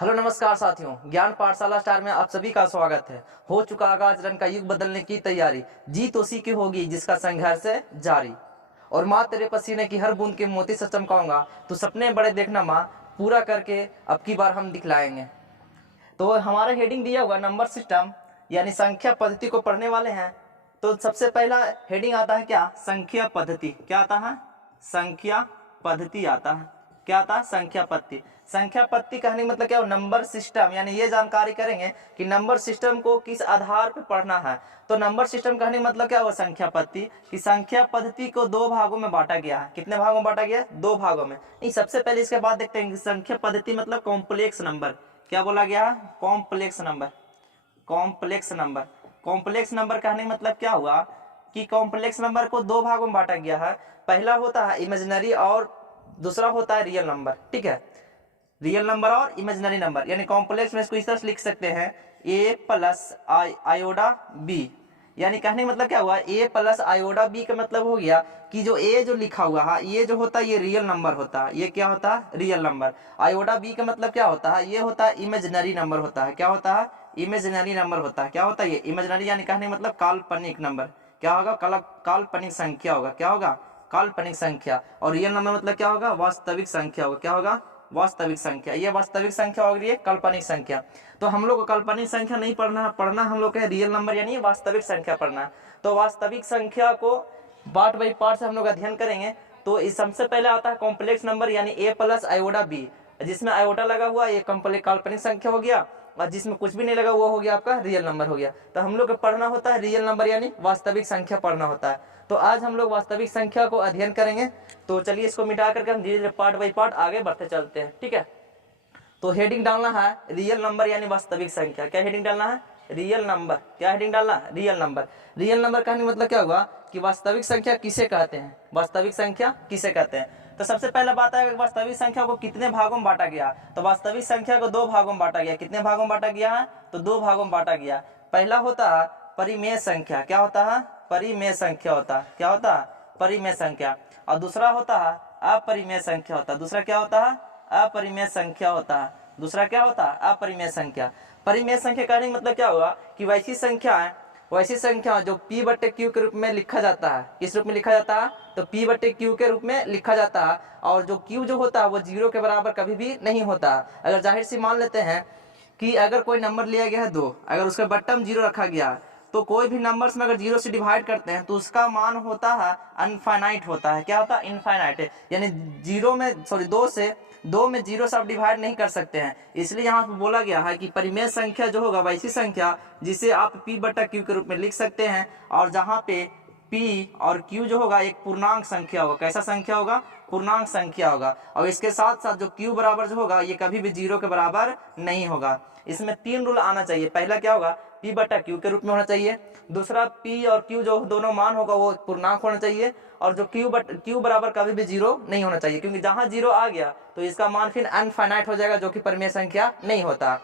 Hello नमस्कार साथियों, ज्ञान पाठशाला स्टार में आप सभी का स्वागत है। हो चुका आगाज रन का युग बदलने की तैयारी, जीत उसी की होगी जिसका संघर्ष है जारी। और माँ तेरे पसीने की हर बूंद के मोती से चमकाऊंगा, तू सपने बड़े देखना माँ, पूरा करके अब की बार हम दिखलाएंगे। तो हमारा हेडिंग दिया हुआ नंबर सिस्टम यानी संख्या पद्धति को पढ़ने वाले हैं। तो सबसे पहला हेडिंग आता है क्या? संख्या पद्धति। क्या आता है? संख्या पद्धति आता है। क्या आता है? संख्या पद्धति। संख्या पद्धति कहने मतलब क्या? नंबर सिस्टम, यानी ये जानकारी करेंगे कि नंबर सिस्टम को किस आधार पर पढ़ना है। तो नंबर सिस्टम कहने मतलब क्या हुआ? संख्या पद्धति। कि संख्या पद्धति को दो भागों में बांटा गया है। कितने भागों में बांटा गया? दो भागों में। नहीं, सबसे पहले इसके बाद देखते हैं कि संख्या पद्धति मतलब कॉम्प्लेक्स नंबर। क्या बोला गया है? Complex number. Complex number. Complex number कहने मतलब क्या हुआ कि कॉम्प्लेक्स नंबर को दो भागों में बांटा गया है। पहला होता है इमेजिनरी और दूसरा होता है रियल नंबर। ठीक है, रियल नंबर और इमेजिनरी नंबर। यानी कॉम्प्लेक्स में इसको इस तरह से लिख सकते हैं a प्लस आयोडा b। यानी कहने का मतलब क्या हुआ? a प्लस आयोडा b का मतलब हो गया कि जो a जो लिखा हुआ है ये जो होता है ये रियल नंबर होता है। ये क्या होता है? Real number. आयोडा b का मतलब क्या होता है? ये होता है इमेजिनरी नंबर होता है। क्या होता है? इमेजिनरी नंबर होता है। क्या होता है ये? इमेजिनरी। यानी कहने का मतलब काल्पनिक नंबर। क्या होगा? काल्पनिक संख्या होगा। क्या होगा? काल्पनिक संख्या। और रियल नंबर मतलब क्या होगा? वास्तविक संख्या होगा। क्या होगा? वास्तविक संख्या। ये वास्तविक संख्या हो गई है काल्पनिक संख्या। तो हम लोग को काल्पनिक संख्या नहीं पढ़ना है, पढ़ना हम लोग का रियल नंबर यानी वास्तविक संख्या पढ़ना है। तो वास्तविक संख्या को पार्ट बाई पार्ट से हम लोग अध्ययन करेंगे। तो इस सबसे पहले आता है कॉम्प्लेक्स नंबर यानी a प्लस आयोडा b। जिसमें आयोडा लगा हुआ ये काल्पनिक संख्या हो गया, और जिसमें कुछ भी नहीं लगा वो हो गया आपका रियल नंबर हो गया। तो हम लोग को पढ़ना होता है रियल नंबर यानी वास्तविक संख्या पढ़ना होता है। तो आज हम लोग वास्तविक संख्या को अध्ययन करेंगे। तो चलिए इसको मिटा करके हम धीरे धीरे पार्ट बाई पार्ट आगे बढ़ते चलते हैं। ठीक है, तो हेडिंग डालना है रियल नंबर यानी वास्तविक संख्या। क्या हेडिंग डालना है? Real number. क्या हेडिंग डालना है? Real number. रियल नंबर कहने मतलब क्या हुआ कि वास्तविक संख्या किसे कहते हैं? वास्तविक संख्या किसे कहते हैं? तो सबसे पहला बात है वास्तविक संख्या को कितने भागों में बांटा गया। तो वास्तविक संख्या को दो भागों में बांटा गया। कितने भागों में बांटा गया है? तो दो भागों में बांटा गया। पहला होता है परिमेय संख्या। क्या होता है? परिमेय संख्या होता है। क्या होता है? परिमेय संख्या। और दूसरा होता है अपरिमेय संख्या होता है। दूसरा क्या होता है? अपरिमेय संख्या होता है। दूसरा क्या होता है? अपरिमेय संख्या। परिमेय संख्या कहने का मतलब क्या हुआ कि वैसी संख्या है, वैसी संख्या जो p बटे क्यू के रूप में लिखा जाता है। किस रूप में लिखा जाता है? तो p बटे क्यू के रूप में लिखा जाता है। और जो q जो होता है वो जीरो के बराबर कभी भी नहीं होता। अगर जाहिर सी मान लेते हैं कि अगर कोई नंबर लिया गया है 2, अगर उसका बट्टम जीरो रखा गया, तो कोई भी नंबर्स में अगर जीरो से डिवाइड करते हैं तो उसका मान होता है अनफाइनाइट होता है। क्या होता है? इनफाइनाइट। यानी दो में जीरो से आप डिवाइड नहीं कर सकते हैं। इसलिए यहाँ पे बोला गया है कि परिमेय संख्या जो होगा वैसी संख्या जिसे आप p बटा क्यू के रूप में लिख सकते हैं, और जहाँ पे p और q जो होगा एक पूर्णांक संख्या होगा। कैसा संख्या होगा? पूर्णांक संख्या होगा। और इसके साथ साथ जो q बराबर जो होगा ये कभी भी जीरो के बराबर नहीं होगा। इसमें तीन रूल आना चाहिए। पहला क्या होगा? p बटा क्यू के रूप में होना चाहिए। दूसरा p और q जो दोनों मान होगा वो पूर्णांक होना चाहिए। और जो q बराबर कभी भी जीरो नहीं होना चाहिए, क्योंकि जहां जीरो आ गया तो इसका मान फिर अनफाइनाइट हो जाएगा, जो कि परिमेय संख्या नहीं होता।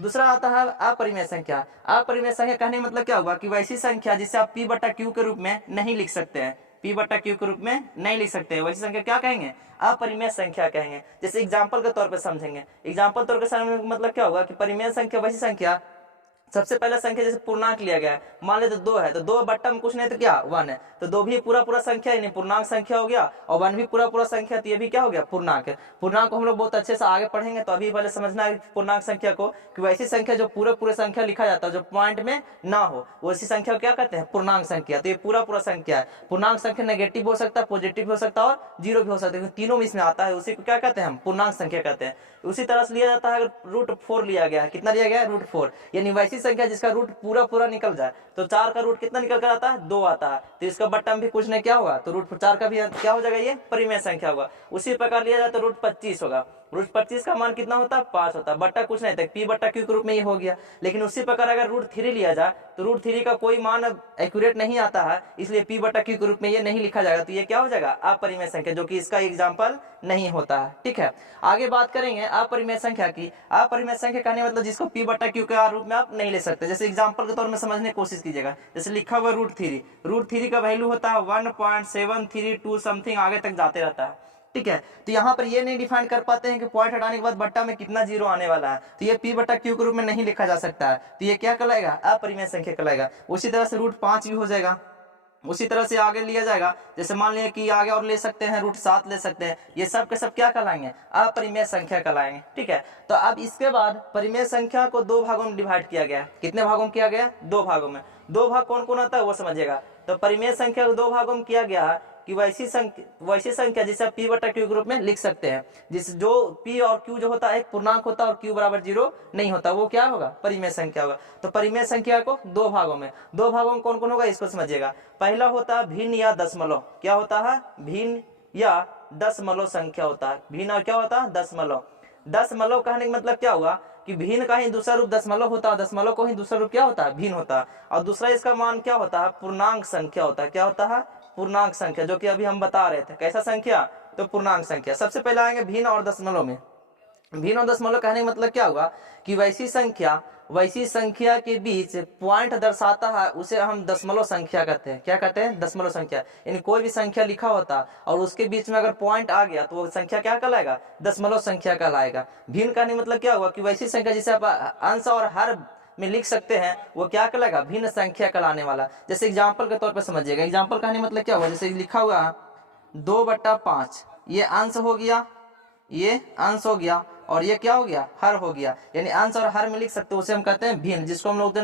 दूसरा आता है अपरिमेय संख्या। अपरिमेय संख्या कहने का मतलब क्या हुआ कि वैसी संख्या जिसे आप p बटा क्यू के रूप में नहीं लिख सकते हैं। p बटा क्यू के रूप में नहीं लिख सकते हैं, वैसी संख्या क्या कहेंगे? अपरिमेय संख्या कहेंगे। जैसे एग्जाम्पल के तौर पर समझेंगे। एग्जाम्पल तौर पर समझने का मतलब क्या होगा कि परिमेय संख्या वैसी संख्या, सबसे पहला संख्या जैसे पूर्णांक लिया गया है, मान ले तो 2 है, तो 2 बट्टा में कुछ नहीं तो क्या 1 है, तो 2 भी पूरा पूरा संख्या यानी पूर्णांक संख्या हो गया, और 1 भी पूरा पूरा संख्या, तो ये भी क्या हो गया? पूर्णांक है। पूर्णांक को हम लोग बहुत अच्छे से आगे पढ़ेंगे। तो अभी पहले समझना है पूर्णांक संख्या को कि वैसी संख्या जो पूरे पूरे संख्या लिखा जाता है जो पॉइंट में ना हो, वैसी संख्या क्या कहते हैं? पूर्णांक संख्या। तो ये पूरा पूरा संख्या है। पूर्णांक संख्या नेगेटिव हो सकता है, पॉजिटिव हो सकता है और जीरो भी हो सकता है, तीनों में इसमें आता है। उसी को क्या कहते हैं? हम पूर्णांक संख्या कहते हैं। उसी तरह से लिया जाता है अगर √4 लिया गया है। कितना लिया गया है? √4। यानी वैसी संख्या जिसका रूट पूरा पूरा निकल जाए। तो 4 का रूट कितना निकल कर आता है? 2 आता है। तो इसका बट्टा में भी कुछ नहीं क्या होगा, तो √4 का भी क्या हो जाएगा? ये परिमेय संख्या होगा। उसी प्रकार लिया जाए तो √25 होगा। √25 का मान कितना होता है? 5 होता है। बट्टा कुछ नहीं था, p बट्टा क्यू के रूप में ये हो गया। लेकिन उसी प्रकार अगर √3 लिया जाए तो √3 का कोई मान एक्यूरेट नहीं आता है, इसलिए p बट्टा क्यू के रूप में ये नहीं लिखा जाएगा। तो ये क्या हो जाएगा? अपरिमेय संख्या, जो कि इसका एग्जाम्पल नहीं होता है। ठीक है, आगे बात करेंगे अपरिमेय संख्या की। अपरिमेय संख्या कहने मतलब जिसको p बट्टा क्यू के रूप में आप नहीं ले सकते। जैसे एग्जाम्पल के तौर में समझने की कोशिश कीजिएगा। जैसे लिखा हुआ √3 का वैल्यू होता है 1.732 समथिंग आगे तक जाते रहता है। ठीक है। तो यहाँ पर ये नहीं डिफाइन कर पाते हैं कि पॉइंट हटाने के बाद बट्टा में कितना जीरो आने वाला है, तो ये पी बट्टा क्यू के रूप में नहीं लिखा जा सकता है, तो ये क्या कहलाएगा, अपरिमेय संख्या कहलाएगा। उसी तरह से √5 भी हो जाएगा। उसी तरह से आगे लिया जाएगा, जैसे मान लिया कि आगे और ले सकते हैं, √7 ले सकते हैं, ये सब के सब क्या कहलाएंगे, अपरिमेय संख्या कहलाएंगे। ठीक है। तो अब इसके बाद परिमेय संख्या को 2 भागों में डिवाइड किया गया है। कितने भागों में किया गया, 2 भागों में। 2 भाग कौन कौन आता है वो समझिएगा। तो परिमेय संख्या को 2 भागों में किया गया है कि वैसी संख्या जिसे आप p बटा क्यू के रूप में लिख सकते हैं, जिस जो p और q जो होता है एक पूर्णांक होता है और q बराबर 0 नहीं होता, वो क्या होगा, परिमेय संख्या होगा। तो परिमेय संख्या को 2 भागों में, 2 भागों में कौन कौन होगा इसको समझिएगा। पहला होता है भिन्न या दशमलव, क्या होता है, भिन्न या दशमलव संख्या होता है। भिन्न और क्या होता है, दशमलव। दशमलव कहने का मतलब क्या हुआ कि भिन्न का ही दूसरा रूप दशमलव होता है, दशमलव को ही दूसरा रूप क्या होता है, भिन्न होता है। और दूसरा इसका मान क्या होता है, पूर्णांक संख्या होता है। क्या होता है, पूर्णांक संख्या, जो कि अभी हम बता रहे थे। कैसा संख्या, तो पूर्णांक संख्या। सबसे पहले आएंगे भिन्न और दशमलव में। भिन्न और दशमलव कहने का मतलब क्या हुआ कि वैसी संख्या के बीच पॉइंट दर्शाता है, उसे हम दशमलव संख्या कहते हैं। क्या कहते हैं, दशमलव संख्या। यानी कोई भी संख्या लिखा होता और उसके बीच में अगर पॉइंट आ गया तो वो संख्या क्या कहलाएगा, दशमलव संख्या कहलाएगा। भिन्न कहने का मतलब क्या हुआ कि वैसी संख्या जिसे आप अंश और हर में लिख सकते हैं, वो क्या कहलाएगा, भिन्न संख्या कहलाने वाला। जैसे एग्जाम्पल के तौर पर समझिएगा। एग्जाम्पल कहने मतलब क्या हुआ, जैसे लिखा हुआ 2/5, ये अंश हो गया, ये अंश हो गया, और ये क्या हो गया, हर हो गया। यानी अंश और हर में लिख सकते हैं, उसे हम कहते हैं भिन्न, जिसको हम लोग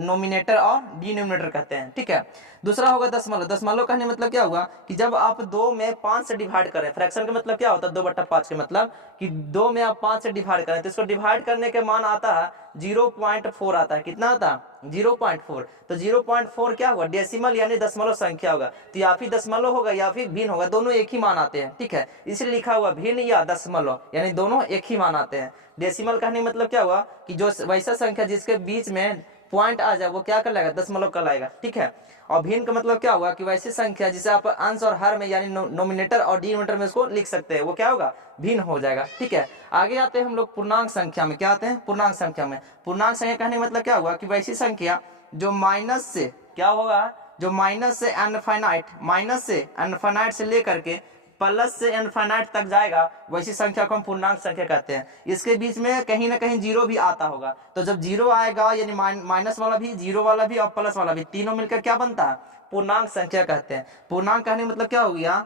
नोमिनेटर और डिनोमिनेटर कहते हैं। ठीक है। दूसरा होगा दशमलव। दशमलव कहने मतलब क्या हुआ कि जब आप 2 में 5 से डिवाइड करें, फ्रैक्शन का मतलब क्या होता है, 2/5 के मतलब कि 2 में आप 5 से डिवाइड करें तो इसको डिवाइड करने के मान आता है 0.4 आता है। कितना आता है, 0.4। तो 0.4 क्या होगा, डेसिमल यानी दशमलव संख्या होगा। तो या फिर दशमलव होगा या फिर भिन्न होगा, दोनों एक ही मान आते हैं। ठीक है, इसलिए लिखा हुआ भिन्न या दशमलव, यानी दोनों एक ही मान आते हैं। डेसिमल कहने मतलब क्या हुआ कि जो वैसा संख्या जिसके बीच में पॉइंट आ जाए वो क्या कहलाएगा, दशमलव कहलाएगा। ठीक है। और भिन्न का मतलब क्या हुआ कि वैसी संख्या जिसे आप अंश और हर में यानी नोमिनेटर और डिनोमिनेटर में इसको लिख सकते हैं, वो क्या होगा, भिन्न हो जाएगा। ठीक है। आगे आते हैं हम लोग पूर्णांक संख्या में। क्या आते हैं, पूर्णांक संख्या में। पूर्णांक संख्या कहने का मतलब क्या हुआ कि वैसी संख्या जो माइनस से क्या होगा, जो माइनस से इनफाइनाइट से लेकर के प्लस से इनफाइनाइट तक जाएगा, वैसी संख्या को हम पूर्णांक संख्या कहते हैं। इसके बीच में कहीं ना कहीं जीरो भी आता होगा, तो जब जीरो आएगा यानी माइनस वाला भी, जीरो वाला भी और प्लस वाला भी, तीनों मिलकर क्या बनता है, पूर्णांक संख्या कहते हैं। पूर्णांक कहने मतलब क्या हो गया,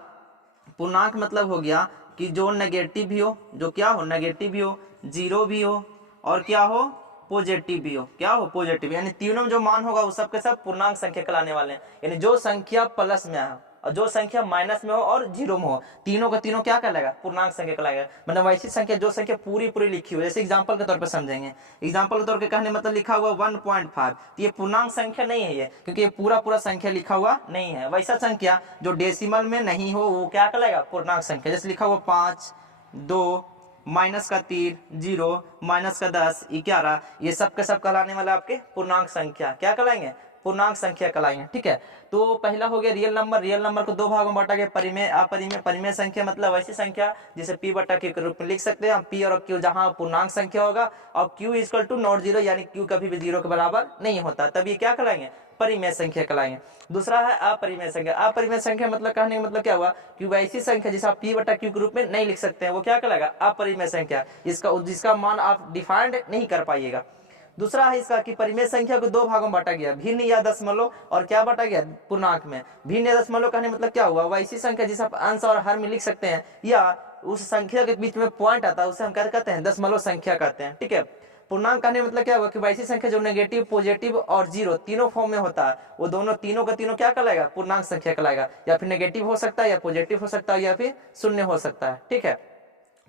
पूर्णांक मतलब हो गया कि जो नेगेटिव भी हो, जो क्या हो, नेगेटिव भी हो, जीरो भी हो और क्या हो, पॉजिटिव भी हो। क्या हो, पॉजिटिव। यानी तीनों में जो मान होगा वो सब के सब पूर्णांक संख्या कहलाने वाले हैं। यानी जो संख्या प्लस में है और जो संख्या माइनस में हो और जीरो में हो, तीनों का तीनों क्या कहलाएगा, पूर्णांक संख्या कहलाएगा। मतलब वैसी संख्या जो संख्या पूरी लिखी हो, जैसे एग्जांपल के तौर पे समझेंगे। एग्जांपल के तौर पे कहने मतलब लिखा हुआ 1.5, तो ये पूर्णांक संख्या नहीं है ये, क्योंकि ये पूरा संख्या लिखा हुआ नहीं है। वैसा संख्या जो डेसिमल में नहीं हो वो क्या कहलाएगा, पूर्णांक संख्या। जैसे लिखा हुआ 5, 2, -3, 0, -10, 11, ये सब के सब कहलाने वाला आपके पूर्णांक संख्या क्या कहलाएंगे, पूर्णांक संख्या कहलाएंगे। ठीक है। तो पहला हो गया रियल नंबर। रियल नंबर को 2 भागों में बांटा गया, परिमेय अपरिमेय। परिमेय संख्या मतलब वैसी संख्या जिसे p बटा q के रूप में लिख सकते हैं हम। p और q जहां पूर्णांक संख्या होगा और q = नॉट जीरो, यानी q कभी भी 0 के बराबर नहीं होता, तब ये क्या कहलाएंगे, परिमेय संख्या कहलाएंगे। दूसरा है अपरिमेय संख्या। अपरिमेय संख्या मतलब कहने का मतलब क्या हुआ कि वैसी संख्या जिसे आप p बटा q के रूप में नहीं लिख सकते हैं, वो क्या कहलाएगा, अपरिमेय संख्या। जिसका मान आप डिफाइंड नहीं कर पाइएगा। दूसरा है इसका कि परिमेय संख्या को 2 भागों में बांटा गया, भिन्न या दशमलव और क्या बांटा गया, पूर्णांक में। भिन्न या दशमलव कहने मतलब क्या हुआ, वैसी संख्या जिसे आप अंश और हर में लिख सकते हैं या उस संख्या के बीच में पॉइंट आता है उसे हम क्या कहते हैं, दशमलव संख्या कहते हैं। ठीक है। पूर्णांक कहने मतलब क्या हुआ कि वैसी संख्या जो नेगेटिव, पॉजिटिव और जीरो तीनों फॉर्म में होता है, वो दोनों तीनों का तीनों क्या कहलाएगा, पूर्णांक संख्या कहलाएगा। या फिर नेगेटिव हो सकता है या पॉजिटिव हो सकता है या फिर शून्य हो सकता है। ठीक है।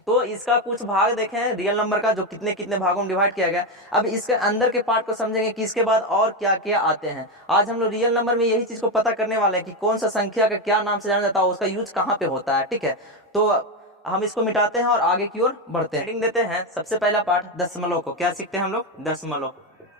तो इसका कुछ भाग देखें रियल नंबर का, जो कितने कितने भागों में डिवाइड किया गया। अब इसके अंदर के पार्ट को समझेंगे कि इसके बाद और क्या क्या आते हैं। आज हम लोग रियल नंबर में यही चीज को पता करने वाले हैं कि कौन सा संख्या का क्या नाम से जाना जाता है, उसका यूज कहाँ पे होता है। ठीक है। तो हम इसको मिटाते हैं और आगे की ओर बढ़ते हैं। हेडिंग देते हैं। सबसे पहला पार्ट दशमलव को। क्या सीखते हैं हम लोग, दशमलव।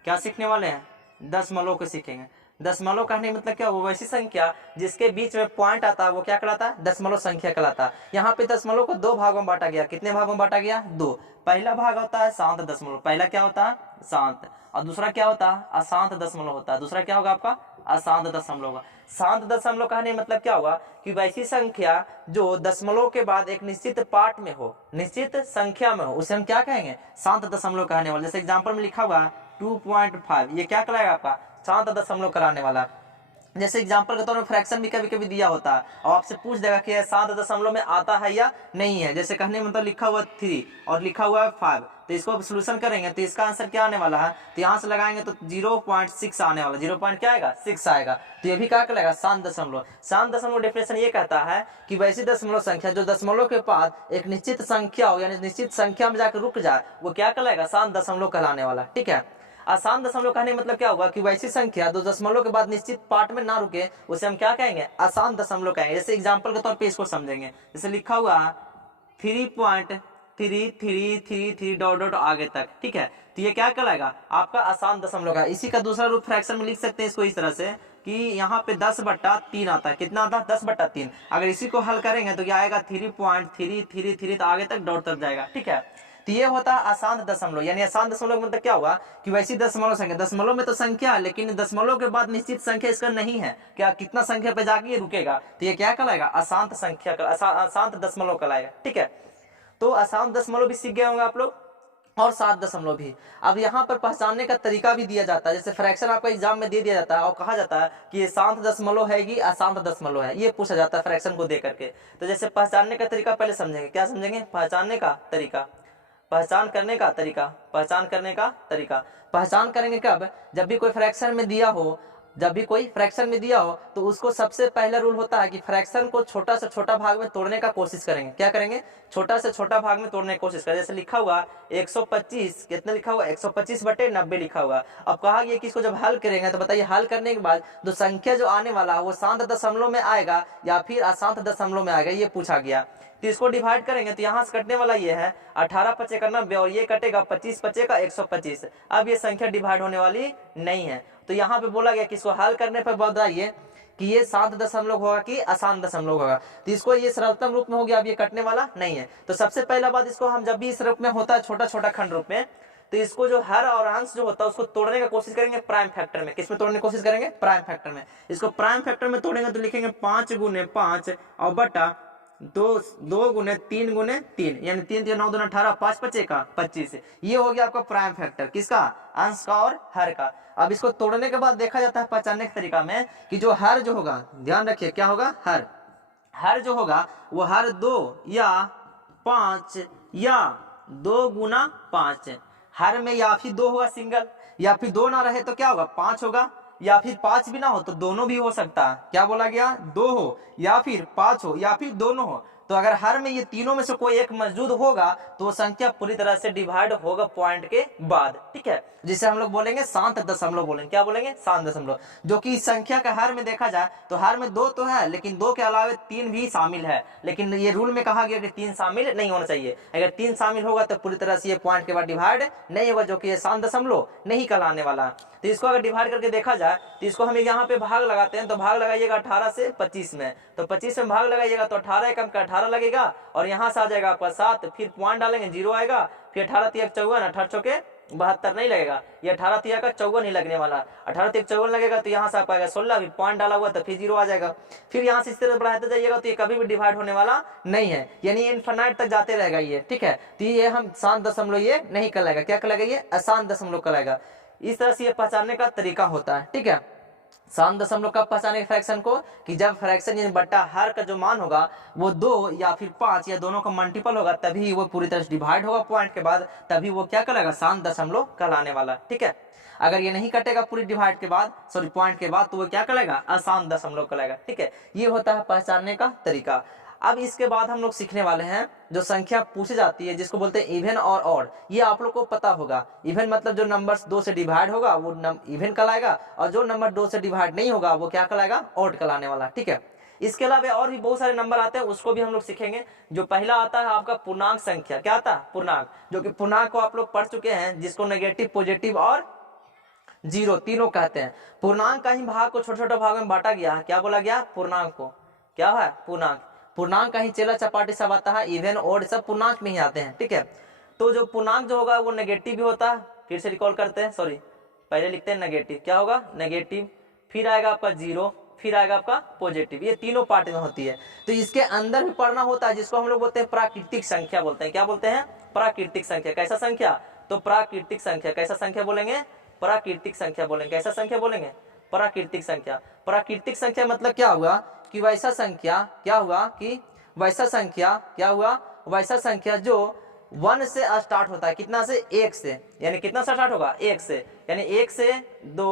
क्या सीखने वाले हैं, दशमलव को सीखेंगे। दशमलव कहने मतलब क्या, वो वैसी संख्या जिसके बीच में पॉइंट आता है वो क्या कहलाता है, दशमलव संख्या कहलाता है। यहाँ पे दशमलव को 2 भागों में बांटा गया। कितने भागों में बांटा गया, 2। पहला भाग होता है शांत दशमलव। पहला क्या होता है, शांत। और दूसरा क्या होता है, अशांत दशमलव होता है। दूसरा क्या होगा आपका, अशांत दशमलव होगा। शांत दशमलव कहने मतलब क्या होगा कि वैसी संख्या जो दशमलव के बाद एक निश्चित पार्ट में हो, निश्चित संख्या में हो, उसे हम क्या कहेंगे, शांत दशमलव कहने वाले। जैसे एग्जांपल में लिखा हुआ 2.5, ये क्या कहलाएगा आपका शांत दशमलव कराने वाला। जैसे एग्जांपल के तौर पर फ्रैक्शन भी कभी कभी दिया होता है और आपसे पूछ देगा कि शांत दशमलव में आता है या नहीं है। जैसे कहने मतलब लिखा हुआ 3 और लिखा हुआ है 5, तो इसको अब सोल्यूशन करेंगे तो इसका आंसर क्या आने वाला है, तो यहाँ से लगाएंगे तो 0.6 आने वाला, 0 क्या आएगा 6 आएगा। तो ये भी क्या कहलाएगा शांत दशमलव। शांत दशमलव डेफिनेशन ये कहता है कि वैसी दशमलव संख्या जो दशमलव के बाद एक निश्चित संख्या हो, यानी निश्चित संख्या में जाकर रुक जाए, वो क्या कहलाएगा शांत दशमलव कहलाने वाला। ठीक है, आसान दशमलव कहने मतलब क्या होगा कि वैसी संख्या दो दशमलव के बाद निश्चित पार्ट में ना रुके, उसे हम क्या कहेंगे, आसान दशमलव कहेंगे। जैसे एग्जांपल के तौर पे इसको समझेंगे, जैसे लिखा हुआ 3.3333 डॉट डॉट आगे तक। ठीक है, तो ये क्या कहलाएगा आपका आसान दशमलव का। इसी का दूसरा रूप फ्रैक्शन में लिख सकते हैं इसको इस तरह से कि यहाँ पे 10/3 आता है। कितना आता है 10/3। अगर इसी को हल करेंगे तो क्या आएगा 3.333 तो आगे तक डॉट तक जाएगा। ठीक है, तो ये होता है आसान दशमलव। यानी आसान दशमलव मतलब क्या हुआ कि वैसी दशमलव संख्या, दशमलव में तो संख्या है लेकिन दशमलव के बाद निश्चित संख्या इसका नहीं है, क्या कितना संख्या पे जाके ये रुकेगा, तो ये क्या कहलाएगा अशांत संख्या, अशांत दशमलव कहलाएगा। ठीक है, तो अशांत दशमलव भी सीख गए होंगे आप लोग और शांत दशमलव भी। अब यहाँ पर पहचानने का तरीका भी दिया जाता है। जैसे फ्रैक्शन आपका एग्जाम में दे दिया जाता है और कहा जाता है कि ये शांत दशमलव है कि अशांत दशमलव है, ये पूछा जाता है फ्रैक्शन को दे करके। तो जैसे पहचानने का तरीका पहले समझेंगे, क्या समझेंगे, पहचानने का तरीका, पहचान करने का तरीका, पहचान करने का तरीका। पहचान करेंगे कब, जब भी कोई फ्रैक्शन में दिया हो, जब भी कोई फ्रैक्शन में दिया हो तो उसको सबसे पहला रूल होता है कि फ्रैक्शन को छोटा से छोटा भाग में तोड़ने का कोशिश करेंगे। क्या करेंगे, छोटा से छोटा भाग में तोड़ने की कोशिश करें। जैसे लिखा हुआ 125, कितना लिखा हुआ 125/90 लिखा हुआ। अब कहा गया कि इसको जब हल करेंगे तो बताइए हल करने के बाद जो संख्या जो आने वाला है वो शांत दशमलव में आएगा या फिर अशांत दशमलव में आएगा, ये पूछा गया। तो इसको डिवाइड करेंगे तो यहाँ से कटने वाला ये है 18×5 = 90 और ये कटेगा 25×5 = 125। अब ये संख्या डिवाइड होने वाली नहीं है, तो यहाँ पे बोला गया कि इसको हल करने पर बताइए कि ये शांत दशमलव होगा कि आसान दशमलव होगा। तो इसको ये सरलतम रूप में हो गया, अब ये कटने वाला नहीं है। तो सबसे पहला बात, इसको हम जब भी इस रूप में होता है छोटा छोटा खंड रूप में, तो इसको जो हर और अंश जो होता है उसको तोड़ने का कोशिश करेंगे प्राइम फैक्टर में। किस में तोड़ने की कोशिश करेंगे, प्राइम फैक्टर में। इसको प्राइम फैक्टर में तोड़ेंगे तो लिखेंगे 5×5 और बटा 2×3 यानी 3 3 9 2 18, 5×5 = 25। ये हो गया आपका प्राइम फैक्टर, किसका, अंश का और हर का। अब इसको तोड़ने के बाद देखा जाता है पहचानने के तरीका में कि जो हर जो होगा, ध्यान रखिए क्या होगा, हर जो होगा वो हर 2 या 5 या 2×5। हर में या फिर 2 होगा सिंगल, या फिर 2 ना रहे तो क्या होगा 5 होगा, या फिर 5 भी ना हो तो दोनों भी हो सकता है। क्या बोला गया, 2 हो या फिर 5 हो या फिर दोनों हो। तो अगर हर में ये तीनों में से कोई एक मौजूद होगा तो वो संख्या पूरी तरह से डिवाइड होगा पॉइंट के बाद। ठीक है, जिसे हम लोग बोलेंगे शांत दशमलव बोलेंगे। क्या बोलेंगे, शांत दशमलव। जो कि इस संख्या का हर में देखा जाए तो हर में 2 तो है लेकिन 2 के अलावा 3 भी शामिल है, लेकिन ये रूल में कहा गया कि 3 शामिल नहीं होना चाहिए। अगर 3 शामिल होगा तो पूरी तरह से ये पॉइंट के बाद डिवाइड नहीं होगा, जो कि ये शांत दशमलव नहीं कहलाने वाला। तो इसको अगर डिवाइड करके देखा जाए तो इसको हम यहाँ पे भाग लगाते हैं, तो भाग लगाइएगा 18 से 25 में, तो 25 में भाग लगाइएगा तो 18 कम का 18 लगेगा और यहाँ से आ जाएगा आपका 7, फिर पॉइंट डालेंगे 0 आएगा, फिर 18 3 54, 18 चौके 72 नहीं लगेगा, ये 18 3 का 54 ही लगने वाला। 18 3 54 लगेगा तो यहाँ से आपका आएगा 16, फिर पॉइंट डाला हुआ तो फिर 0 आ जाएगा। फिर यहाँ से इस तरह बढ़ाते जाइएगा तो ये कभी भी डिवाइड होने वाला नहीं है, यानी इनफिनिट तक जाते रहेगा ये। ठीक है, तो ये हम शांत दशमलव ये नहीं कहलाएगा, क्या कहलाएगा, ये अशांत दशमलव कहलाएगा। इस तरह से ये पहचानने का तरीका होता है। ठीक है, शांत दशमलव कब पहचाने फ्रैक्शन को, कि जब फ्रैक्शन यानी बट्टा हर का जो मान होगा वो 2 या फिर 5 या दोनों का मल्टीपल होगा, तभी वो पूरी तरह से डिवाइड होगा पॉइंट के बाद, तभी वो क्या कहलाएगा, शांत दशमलव कहलाने वाला। ठीक है, अगर ये नहीं कटेगा पूरी डिवाइड के बाद, सॉरी पॉइंट के बाद, तो वो क्या कहलाएगा, अशांत दशमलव कहलाएगा। ठीक है, ये होता है पहचानने का तरीका। अब इसके बाद हम लोग सीखने वाले हैं जो संख्या पूछी जाती है जिसको बोलते हैं इवन और ऑड। ये आप लोग को पता होगा, इवन मतलब जो नंबर्स 2 से डिवाइड होगा वो इवन कहलाएगा, और जो नंबर 2 से डिवाइड नहीं होगा वो क्या कहलाएगा, ऑड कहलाने वाला। ठीक है, इसके अलावा और भी बहुत सारे नंबर आते हैं, उसको भी हम लोग सीखेंगे। जो पहला आता है आपका पूर्णांक संख्या, क्या आता है, पूर्णांक, जो कि पूर्णांक को आप लोग पढ़ चुके हैं, जिसको नेगेटिव, पॉजिटिव और जीरो तीनों कहते हैं। पूर्णांक का ही भाग को छोटे छोटे भाग में बांटा गया, क्या बोला गया, पूर्णांक को, क्या है, पूर्णांक। पूर्णांक का ही चेला चपाटी सब आता है, इवन ऑड सब पूर्णांक में ही आते हैं। ठीक है, तो जो पूर्णांक जो होगा वो नेगेटिव भी होता है, फिर से रिकॉल करते हैं, सॉरी पहले लिखते हैं नेगेटिव, क्या होगा, नेगेटिव, फिर आएगा आपका 0, फिर आएगा आपका पॉजिटिव, ये तीनों पार्ट में होती है। तो इसके अंदर भी पढ़ना होता है जिसको हम लोग बोलते हैं प्राकृतिक संख्या बोलते हैं। क्या बोलते हैं? प्राकृतिक संख्या। कैसा संख्या? तो प्राकृतिक संख्या। कैसा संख्या बोलेंगे? प्राकृतिक संख्या बोलेंगे। कैसा संख्या बोलेंगे? प्राकृतिक संख्या। प्राकृतिक संख्या मतलब क्या हुआ कि वैसा संख्या, क्या हुआ कि वैसा संख्या, क्या हुआ वैसा संख्या जो 1 से स्टार्ट होता है। कितना से? 1 से। यानी कितना से स्टार्ट होगा? 1 से। यानी 1 से 2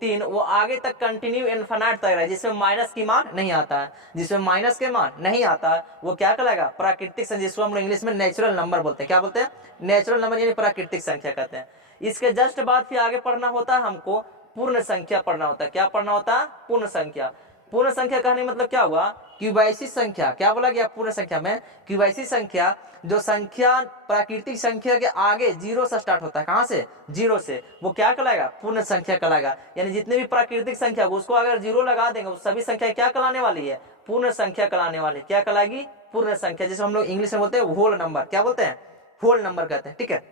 3 वो आगे तक कंटिन्यू इनफिनिट तक रहे, जिसमें माइनस की मान नहीं आता है, जिसमें माइनस के मान नहीं आता है वो क्या कहलाएगा? प्राकृतिक संख्या, जिसको हम लोग इंग्लिश में नेचुरल नंबर बोलते हैं। क्या बोलते हैं? नेचुरल नंबर यानी प्राकृतिक संख्या कहते हैं। इसके जस्ट बाद फिर आगे पढ़ना होता है हमको पूर्ण संख्या पढ़ना होता है। क्या पढ़ना होता है? पूर्ण संख्या। पूर्ण संख्या कहने मतलब क्या हुआ कि वैसी संख्या, क्या बोला गया पूर्ण संख्या में, कि वैसी संख्या जो संख्या प्राकृतिक संख्या के आगे 0 से स्टार्ट होता है। कहां से? 0 से। वो क्या कहलाएगा? पूर्ण संख्या कहलाएगा। यानी जितने भी प्राकृतिक संख्या उसको अगर 0 लगा देंगे वो सभी संख्या क्या कहलाने वाली है? पूर्ण संख्या कहलाने वाली। क्या कहलाएगी? पूर्ण संख्या। जैसे हम लोग इंग्लिश में बोलते हैं होल नंबर। क्या बोलते हैं? होल नंबर कहते हैं। ठीक है,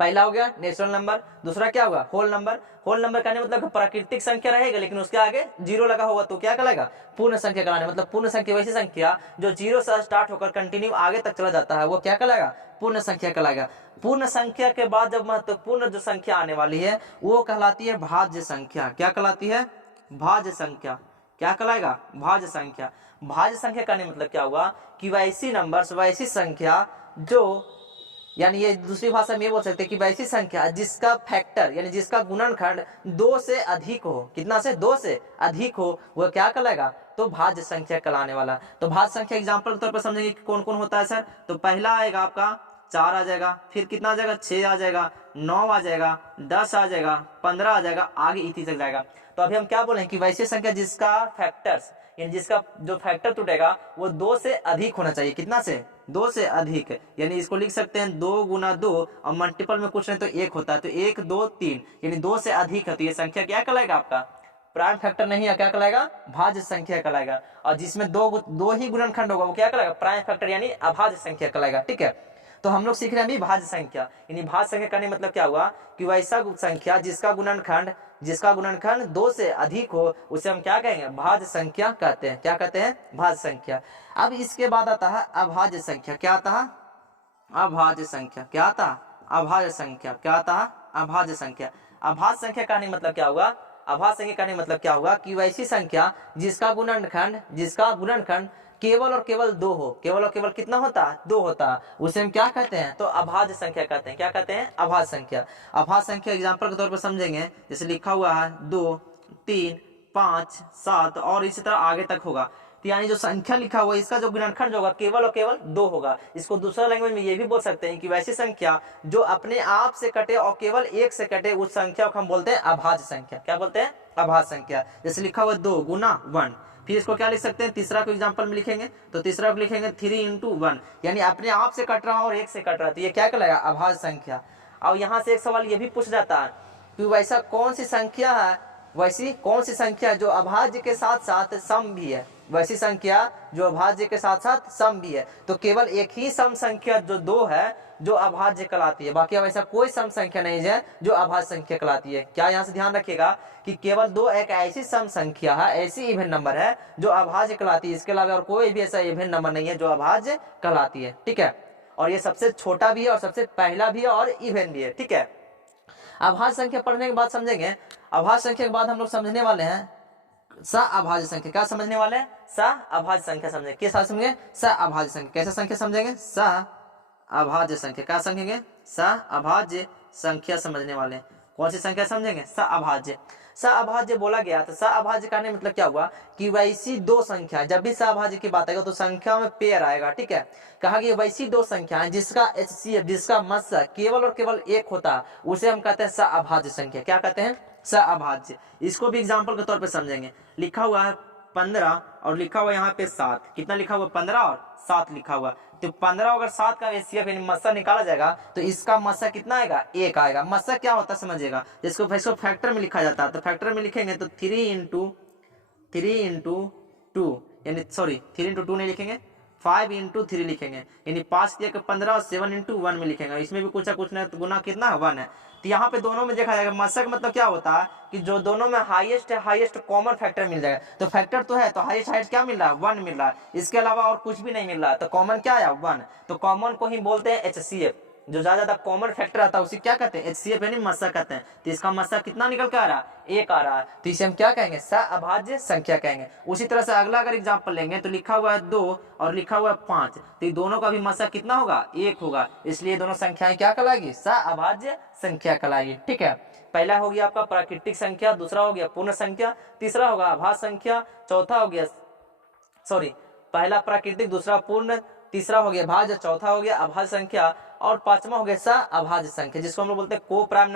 पहला हो गया नेचुरल नंबर, दूसरा क्या हुआ? Whole number. होल नंबर कहने मतलब प्राकृतिक संख्या रहेगा लेकिन उसके आगे 0 लगा होगा तो क्या कहलाएगा? पूर्ण संख्या कहलाने। मतलब पूर्ण संख्या वैसी संख्या जो 0 से स्टार्ट होकर कंटिन्यू आगे तक चला जाता है वो क्या कहलाएगा? पूर्ण संख्या कहलाएगा। पूर्ण संख्या के बाद जब महत्वपूर्ण जो संख्या आने वाली है वो कहलाती है भाज्य संख्या। क्या कहलाती है? भाज्य संख्या। क्या कहलाएगा? भाज्य संख्या। भाज्य संख्या कहने मतलब क्या हुआ कि वैसी नंबर्स, वैसी संख्या जो, यानी ये दूसरी भाषा में ये बोल सकते हैं कि वैसी संख्या जिसका फैक्टर यानी जिसका गुणनखंड 2 से अधिक हो। कितना से? 2 से अधिक हो, वह क्या कहलाएगा? तो भाज्य संख्या कहलाने वाला। तो भाज्य संख्या एग्जांपल के तौर पर समझेंगे कि कौन कौन होता है सर। तो पहला आएगा आपका 4 आ जाएगा, फिर कितना आ जाएगा? 6 आ जाएगा, 9 आ जाएगा, 10 आ जाएगा, 15 आ जाएगा, आगे इसी तक जाएगा। तो अभी हम क्या बोलें कि वैसी संख्या जिसका फैक्टर्स यानी जिसका जो फैक्टर टूटेगा वो 2 से अधिक होना चाहिए। कितना से? 2 से अधिक। यानी इसको लिख सकते हैं 2 गुना 2 और मल्टीपल में कुछ नहीं तो 1 होता है तो 1 2 3 यानी 2 से अधिक है तो ये संख्या क्या कहलाएगा? आपका प्राइम फैक्टर नहीं है, क्या कहलाएगा? भाज्य संख्या कहलाएगा। और जिसमें दो ही गुणनखंड होगा वो क्या कहलाएगा? प्राइम फैक्टर यानी अभाज्य संख्या कहलाएगा। ठीक है, तो हम लोग सीख रहे हैं अभी भाज्य संख्या। यानी भाज्य संख्या करने मतलब क्या हुआ कि वैसा संख्या जिसका गुणनखंड 2 से अधिक हो उसे हम क्या कहेंगे? भाज्य संख्या कहते हैं। क्या कहते हैं? भाज्य संख्या। अब इसके बाद आता है अभाज्य संख्या। क्या आता है? अभाज्य संख्या। क्या आता है? अभाज्य संख्या। क्या आता है? अभाज्य संख्या। अभाज्य संख्या कहने मतलब क्या हुआ? अभाज्य संख्या कहने मतलब क्या हुआ कि वैसी संख्या जिसका गुणनखंड केवल और केवल 2 हो। केवल और केवल कितना होता है? 2 होता है, उसे हम क्या कहते हैं? तो अभाज्य संख्या कहते हैं। क्या कहते हैं? अभाज्य संख्या। अभाज्य संख्या एग्जांपल के तौर पर समझेंगे, जैसे लिखा हुआ है 2 3 5 7 और इसी तरह आगे तक होगा। तो यानी जो संख्या लिखा हुआ है इसका जो गुणनखंड होगा केवल और केवल 2 होगा। इसको दूसरा लैंग्वेज में ये भी बोल सकते हैं कि वैसी संख्या जो अपने आप से कटे और केवल 1 से कटे उस संख्या को हम बोलते हैं अभाज्य संख्या। क्या बोलते हैं? अभाज्य संख्या। जैसे लिखा हुआ 2 गुना 1। फिर इसको क्या लिख सकते हैं? तीसरा को एग्जांपल में लिखेंगे तो तीसरा को लिखेंगे 3 × 1 यानी अपने आप से कट रहा और 1 से कट रहा तो ये क्या कहलाएगा? अभाज्य संख्या। और यहाँ से एक सवाल ये भी पूछ जाता है कि वैसा कौन सी संख्या है, वैसी कौन सी संख्या जो अभाज्य के साथ साथ सम भी है? वैसी संख्या जो अभाज्य के साथ साथ सम भी है। तो केवल एक ही सम संख्या जो 2 है जो अभाज्य कहलाती है, बाकी वैसा कोई सम संख्या नहीं है जो अभाज्य संख्या कहलाती है। क्या यहाँ से ध्यान रखिएगा कि केवल 2 एक ऐसी सम संख्या है, ऐसी इवन नंबर है जो अभाज्य कहलाती है। इसके अलावा और कोई भी ऐसा इवन नंबर नहीं है जो अभाज्य कहलाती है। ठीक है, और ये सबसे छोटा भी है और सबसे पहला भी है और इवन भी है। ठीक है, अभाज्य संख्या पढ़ने के बाद समझेंगे। अभाज्य संख्या के बाद हम लोग समझने वाले हैं अभाज्य संख्या। क्या समझने वाले हैं? अभाज्य संख्या समझेंगे। किस साथ समझेंगे? अभाज्य संख्या। कैसे संख्या समझेंगे? अभाज्य संख्या। क्या समझेंगे? अभाज्य संख्या समझने वाले। कौन सी संख्या समझेंगे? अभाज्य। अभाज्य बोला गया तो अभाज्य कहने मतलब क्या हुआ कि वैसी 2 संख्या, जब भी अभाज्य की बात आएगा तो संख्या में पेयर आएगा। ठीक है, कहा कि वैसी 2 संख्याएं जिसका HCF जिसका मस्सा केवल और केवल 1 होता उसे हम कहते हैं अभाज्य संख्या। क्या कहते हैं? अभाज्य। इसको भी एग्जाम्पल के तौर पर समझेंगे। लिखा हुआ है 15 और लिखा हुआ यहाँ पे 7। कितना लिखा हुआ? 15 और 7 लिखा हुआ। तो 15 अगर 7 का HCF यानी मस्सा निकाला जाएगा तो इसका मस्सा कितना आएगा? 1 आएगा। मस्सा क्या होता है समझिएगा, जिसको फैक्टर में लिखा जाता है तो फैक्टर में लिखेंगे तो 3 × 2 यानी 3 × 2 नहीं लिखेंगे, 5 इंटू 3 लिखेंगे, यानी 5 दिया 15 और 7 इंटू 1 में लिखेंगे। इसमें भी कुछ ना तो गुना कितना है 1 है। तो यहाँ पे दोनों में देखा जाएगा मशक मतलब क्या होता है कि जो दोनों में हाईएस्ट है हाईएस्ट कॉमन फैक्टर मिल जाएगा। तो फैक्टर तो है, तो हाईएस्ट क्या मिल रहा है 1 मिल रहा है, इसके अलावा और कुछ भी नहीं मिल रहा है। तो कॉमन क्या है 1, तो कॉमन को ही बोलते हैं HCF। जो ज्यादा कॉमन फैक्टर आता है उसी क्या कहते हैं HCF यानी मशक कहते हैं। तो इसका मशक कितना निकल के आ रहा है 1 आ रहा है, तो इसे हम क्या कहेंगे सहअभाज्य संख्या कहेंगे। उसी तरह से अगला अगर एग्जाम्पल लेंगे तो लिखा हुआ है 2 और लिखा हुआ है 5, तो दोनों का भी मशक कितना होगा 1 होगा, इसलिए दोनों संख्याएं क्या कहलाएगी सहअभाज्य संख्या कहलाएगी। ठीक है, पहला हो गया आपका प्राकृतिक संख्या, दूसरा हो गया पूर्ण संख्या, तीसरा होगा अभाज्य संख्या, चौथा हो गया पहला प्राकृतिक, दूसरा पूर्ण, तीसरा हो गया भाज्य, चौथा हो गया अभाज्य संख्या और पांचवा हो गया सहअभाज्य संख्या, जिसको हम लोग बोलते हैं को prime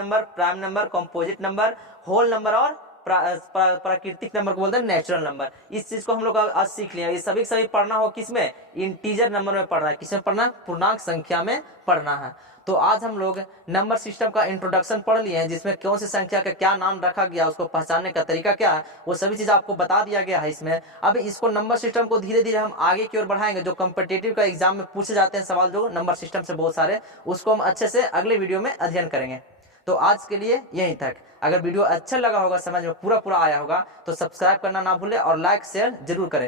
number, composite number, whole number और प्राकृतिक नंबर को बोलते हैं नेचुरल नंबर। इस चीज को हम लोग आज सीख लिया। ये सभी पढ़ना हो किसमें इंटीजर नंबर में पढ़ना है, किसमें पढ़ना पूर्णांक संख्या में पढ़ना है। तो आज हम लोग नंबर सिस्टम का इंट्रोडक्शन पढ़ लिए हैं, जिसमें कौन सी संख्या का क्या नाम रखा गया, उसको पहचानने का तरीका क्या है, वो सभी चीज आपको बता दिया गया है इसमें। अब इसको नंबर सिस्टम को धीरे धीरे हम आगे की ओर बढ़ाएंगे। जो कॉम्पिटिटिव का एग्जाम में पूछे जाते हैं सवाल जो नंबर सिस्टम से बहुत सारे, उसको हम अच्छे से अगले वीडियो में अध्ययन करेंगे। तो आज के लिए यहीं तक। अगर वीडियो अच्छा लगा होगा, समझ में पूरा आया होगा, तो सब्सक्राइब करना ना भूले और लाइक शेयर जरूर करें।